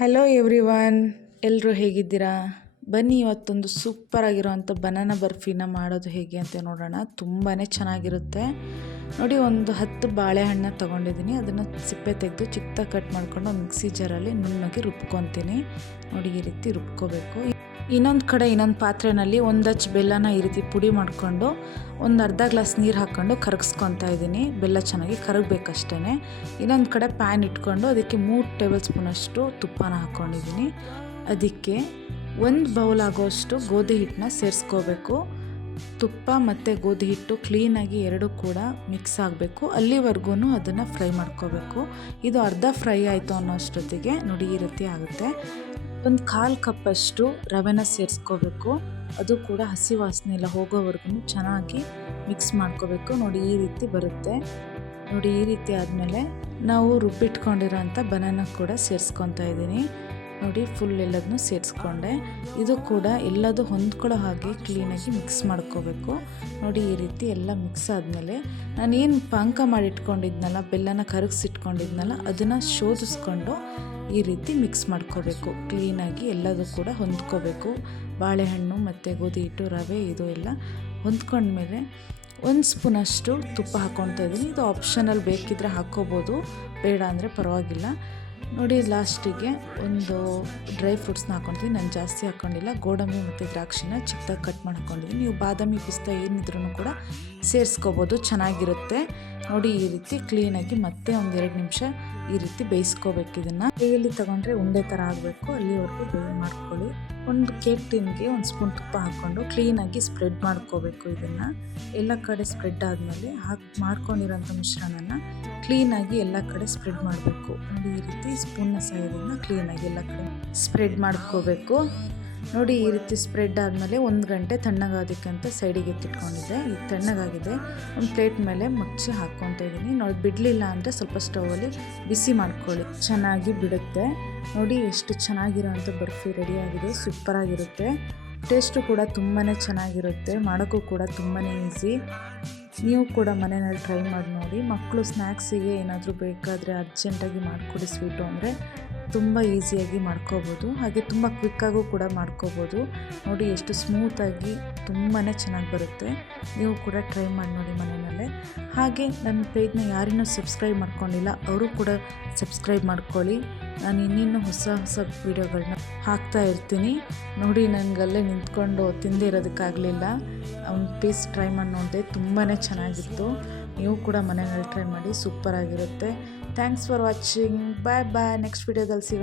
Hello everyone, ಎಲ್ಲರೂ ಹೇಗಿದ್ದೀರಾ? ಬನ್ನಿ ಇವತ್ತೊಂದು ಸೂಪರ್ ಆಗಿರೋವಂಥ ಬನಾನಾ ಬರ್ಫಿನ ಮಾಡೋದು ಹೇಗೆ ಅಂತ ನೋಡೋಣ. ತುಂಬಾ ಚೆನ್ನಾಗಿರುತ್ತೆ ನೋಡಿ. ಒಂದು 10 ಬಾಳೆಹಣ್ಣು ತೊಗೊಂಡಿದ್ದೀನಿ. ಅದನ್ನು ಸಿಪ್ಪೆ ತೆಗೆದು ಚಿಕ್ಕದಾಗಿ ಕಟ್ ಮಾಡ್ಕೊಂಡು ಒಂದು ಮಿಕ್ಸಿ ಜಾರಲ್ಲಿ ನುಣ್ಣಗೆ ರುಬ್ಕೊತೀನಿ. ನೋಡಿ, ಈ ರೀತಿ ರುಬ್ಕೋಬೇಕು. ಇನ್ನೊಂದು ಕಡೆ ಇನ್ನೊಂದು ಪಾತ್ರೆಯಲ್ಲಿ ಒಂದು ಅಚ್ಚು ಬೆಲ್ಲನ ಈ ರೀತಿ ಪುಡಿ ಮಾಡಿಕೊಂಡು ಒಂದು ಅರ್ಧ ಗ್ಲಾಸ್ ನೀರು ಹಾಕ್ಕೊಂಡು ಕರಗಿಸ್ಕೊತಾ ಇದ್ದೀನಿ. ಬೆಲ್ಲ ಚೆನ್ನಾಗಿ ಕರಗಬೇಕಷ್ಟೇ. ಇನ್ನೊಂದು ಕಡೆ ಪ್ಯಾನ್ ಇಟ್ಕೊಂಡು ಅದಕ್ಕೆ 3 ಟೇಬಲ್ ಸ್ಪೂನಷ್ಟು ತುಪ್ಪನ ಹಾಕ್ಕೊಂಡಿದ್ದೀನಿ. ಅದಕ್ಕೆ 1 ಬೌಲ್ ಆಗೋಷ್ಟು ಗೋಧಿ ಹಿಟ್ಟನ್ನ ಸೇರಿಸ್ಕೋಬೇಕು. ತುಪ್ಪ ಮತ್ತು ಗೋಧಿ ಹಿಟ್ಟು ಕ್ಲೀನಾಗಿ ಎರಡೂ ಕೂಡ ಮಿಕ್ಸ್ ಆಗಬೇಕು. ಅಲ್ಲಿವರೆಗೂ ಅದನ್ನು ಫ್ರೈ ಮಾಡ್ಕೋಬೇಕು. ಇದು ಅರ್ಧ ಫ್ರೈ ಆಯಿತು ಅನ್ನೋ ಅಷ್ಟೊತ್ತಿಗೆ ನೋಡಿ ಈ ರೀತಿ ಆಗುತ್ತೆ. ಒಂದು 1/4 ಕಪ್ಪಷ್ಟು ರವೆನ ಸೇರಿಸ್ಕೋಬೇಕು. ಅದು ಕೂಡ ಹಸಿ ವಾಸನೆ ಎಲ್ಲ ಹೋಗೋವರೆಗೂ ಚೆನ್ನಾಗಿ ಮಿಕ್ಸ್ ಮಾಡ್ಕೋಬೇಕು. ನೋಡಿ ಈ ರೀತಿ ಬರುತ್ತೆ. ನೋಡಿ ಈ ರೀತಿ ಆದಮೇಲೆ ನಾವು ರುಬ್ಬಿಟ್ಕೊಂಡಿರೋಂಥ ಬನಾನಾ ಕೂಡ ಸೇರಿಸ್ಕೊತಾ ಇದ್ದೀನಿ. ನೋಡಿ ಫುಲ್ ಎಲ್ಲದನ್ನೂ ಸೇರಿಸ್ಕೊಂಡೆ. ಇದು ಕೂಡ ಎಲ್ಲದು ಹೊಂದ್ಕೊಳ್ಳೋ ಹಾಗೆ ಕ್ಲೀನಾಗಿ ಮಿಕ್ಸ್ ಮಾಡ್ಕೋಬೇಕು. ನೋಡಿ ಈ ರೀತಿ ಎಲ್ಲ ಮಿಕ್ಸ್ ಆದಮೇಲೆ ನಾನೇನು ಪಾಕ ಮಾಡಿಟ್ಕೊಂಡಿದ್ನಲ್ಲ, ಬೆಲ್ಲನ ಕರಗಿಸಿಟ್ಕೊಂಡಿದ್ನಲ್ಲ, ಅದನ್ನು ಶೋಧಿಸ್ಕೊಂಡು ಈ ರೀತಿ ಮಿಕ್ಸ್ ಮಾಡ್ಕೋಬೇಕು. ಕ್ಲೀನಾಗಿ ಎಲ್ಲದೂ ಕೂಡ ಹೊಂದ್ಕೋಬೇಕು. ಬಾಳೆಹಣ್ಣು ಮತ್ತು ಗೋಧಿ ಹಿಟ್ಟು, ರವೆ ಇದು ಎಲ್ಲ ಹೊಂದ್ಕೊಂಡ್ಮೇಲೆ 1 ಸ್ಪೂನಷ್ಟು ತುಪ್ಪ ಹಾಕ್ಕೊತಾ ಇದ್ದೀನಿ. ಇದು ಆಪ್ಷನಲ್, ಬೇಕಿದ್ದರೆ ಹಾಕ್ಕೋಬೋದು, ಬೇಡ ಅಂದರೆ ಪರವಾಗಿಲ್ಲ. ನೋಡಿ ಲಾಸ್ಟಿಗೆ ಒಂದು ಡ್ರೈ ಫ್ರೂಟ್ಸ್ನ ಹಾಕ್ಕೊತೀನಿ. ನಾನು ಜಾಸ್ತಿ ಹಾಕ್ಕೊಂಡಿಲ್ಲ. ಗೋಡಂಬಿ ಮತ್ತು ದ್ರಾಕ್ಷಿನ ಚಿಕ್ಕದಾಗಿ ಕಟ್ ಮಾಡಿ ಹಾಕ್ಕೊಂಡಿದ್ದೀನಿ. ನೀವು ಬಾದಾಮಿ, ಪಿಸ್ತಾ ಏನಿದ್ರೂ ಕೂಡ ಸೇರಿಸ್ಕೋಬೋದು, ಚೆನ್ನಾಗಿರುತ್ತೆ. ನೋಡಿ ಈ ರೀತಿ ಕ್ಲೀನಾಗಿ ಮತ್ತೆ ಒಂದು 2 ನಿಮಿಷ ಈ ರೀತಿ ಬೇಯಿಸ್ಕೋಬೇಕು. ಇದನ್ನು ಕೈಯಲ್ಲಿ ತಗೊಂಡ್ರೆ ಉಂಡೆ ಥರ ಆಗಬೇಕು, ಅಲ್ಲಿವರೆಗೂ ಮಾಡ್ಕೊಳ್ಳಿ. ಒಂದು ಕೇಕ್ ಟಿನ್ಗೆ 1 ಸ್ಪೂನ್ ತುಪ್ಪ ಹಾಕ್ಕೊಂಡು ಕ್ಲೀನಾಗಿ ಸ್ಪ್ರೆಡ್ ಮಾಡ್ಕೋಬೇಕು. ಇದನ್ನು ಎಲ್ಲ ಕಡೆ ಸ್ಪ್ರೆಡ್ ಆದಮೇಲೆ ಮಾಡ್ಕೊಂಡಿರೋಂಥ ಮಿಶ್ರಣನ ಕ್ಲೀನಾಗಿ ಎಲ್ಲ ಕಡೆ ಸ್ಪ್ರೆಡ್ ಮಾಡಬೇಕು. ನೋಡಿ ಈ ರೀತಿ ಸ್ಪೂನ್ನ ಸಹಾಯದಿಂದ ಕ್ಲೀನಾಗಿ ಎಲ್ಲ ಕಡೆ ಸ್ಪ್ರೆಡ್ ಮಾಡ್ಕೋಬೇಕು. ನೋಡಿ ಈ ರೀತಿ ಸ್ಪ್ರೆಡ್ ಆದಮೇಲೆ 1 ಗಂಟೆ ತಣ್ಣಗಾಗೋದಕ್ಕೆ ಅಂತ ಸೈಡಿಗೆ ಎತ್ತಿಟ್ಕೊಂಡಿದ್ದೆ. ಈಗ ತಣ್ಣಗಾಗಿದೆ. ಒಂದು ಪ್ಲೇಟ್ ಮೇಲೆ ಮಗ್ಚಿ ಹಾಕ್ಕೊತಾ ಇದ್ದೀನಿ. ನೋಡಿ ಬಿಡಲಿಲ್ಲ ಅಂದರೆ ಸ್ವಲ್ಪ ಸ್ಟವಲ್ಲಿ ಬಿಸಿ ಮಾಡ್ಕೊಳ್ಳಿ, ಚೆನ್ನಾಗಿ ಬಿಡುತ್ತೆ. ನೋಡಿ ಎಷ್ಟು ಚೆನ್ನಾಗಿರೋಂಥ ಬರ್ಫಿ ರೆಡಿಯಾಗಿದೆ. ಸೂಪರಾಗಿರುತ್ತೆ. ಟೇಸ್ಟು ಕೂಡ ತುಂಬಾ ಚೆನ್ನಾಗಿರುತ್ತೆ. ಮಾಡೋಕ್ಕೂ ಕೂಡ ತುಂಬಾ ಈಸಿ. ನೀವು ಕೂಡ ಮನೆಯಲ್ಲಿ ಟ್ರೈ ಮಾಡಿ ನೋಡಿ. ಮಕ್ಕಳು ಸ್ನ್ಯಾಕ್ಸಿಗೆ ಏನಾದರೂ ಬೇಕಾದರೆ ಅರ್ಜೆಂಟಾಗಿ ಮಾಡಿಕೊಡಿ ಸ್ವೀಟು ಅಂದರೆ ತುಂಬ ಈಸಿಯಾಗಿ ಮಾಡ್ಕೋಬೋದು. ಹಾಗೆ ತುಂಬ ಕ್ವಿಕ್ಕಾಗೂ ಕೂಡ ಮಾಡ್ಕೋಬೋದು. ನೋಡಿ ಎಷ್ಟು ಸ್ಮೂತಾಗಿ ತುಂಬಾ ಚೆನ್ನಾಗಿ ಬರುತ್ತೆ. ನೀವು ಕೂಡ ಟ್ರೈ ಮಾಡಿ ನೋಡಿ ಮನೆಯಲ್ಲೇ. ಹಾಗೆ ನನ್ನ ಪೇಜ್ನ ಯಾರಿನ್ನೂ ಸಬ್ಸ್ಕ್ರೈಬ್ ಮಾಡ್ಕೊಂಡಿಲ್ಲ ಅವರು ಕೂಡ ಸಬ್ಸ್ಕ್ರೈಬ್ ಮಾಡ್ಕೊಳ್ಳಿ. ನಾನು ಇನ್ನಿನ್ನೂ ಹೊಸ ವೀಡಿಯೋಗಳನ್ನ ಹಾಕ್ತಾ ಇರ್ತೀನಿ. ನೋಡಿ ನನಗಲ್ಲೇ ನಿಂತ್ಕೊಂಡು ತಿಂದೇ ಇರೋದಕ್ಕಾಗಲಿಲ್ಲ. ಒಂದು ಪೀಸ್ ಟ್ರೈ ಮಾಡಿ ನೋಡಿದೆ, ತುಂಬಾ ಚೆನ್ನಾಗಿತ್ತು. ನೀವು ಕೂಡ ಮನೆಯಲ್ಲಿ ಟ್ರೈ ಮಾಡಿ, ಸೂಪರಾಗಿರುತ್ತೆ. Thanks for watching. Bye bye. Next ವೀಡಿಯೋದಲ್ಲಿ ಸಿಗೋಣ.